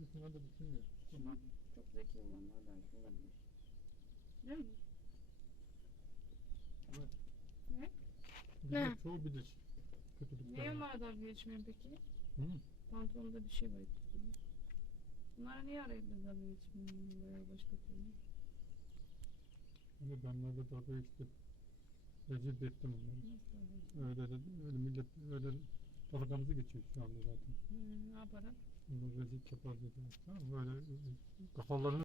Düşünme de düşünmüyor. Ama çok zeki olanlar belki olabilir. Değil mi? Evet. Ne? Ne? Çoğu bilir. Kötülükler. Niye onlara dalga geçmiyorsun peki? Hı? Pantolonda bir şey var. Bunlara niye arayıp da dalga geçmiyorsun veya başka türlü? Hani ben de dalga işte rezil ettim onları. Nasıl dalga geçmiyorsun? Öyle dedi. Öyle millet öyle dalgamızı geçiyor şu anda zaten. Ne yaparak? Bunu rezil yapar dediler. Tamam böyle kafalarını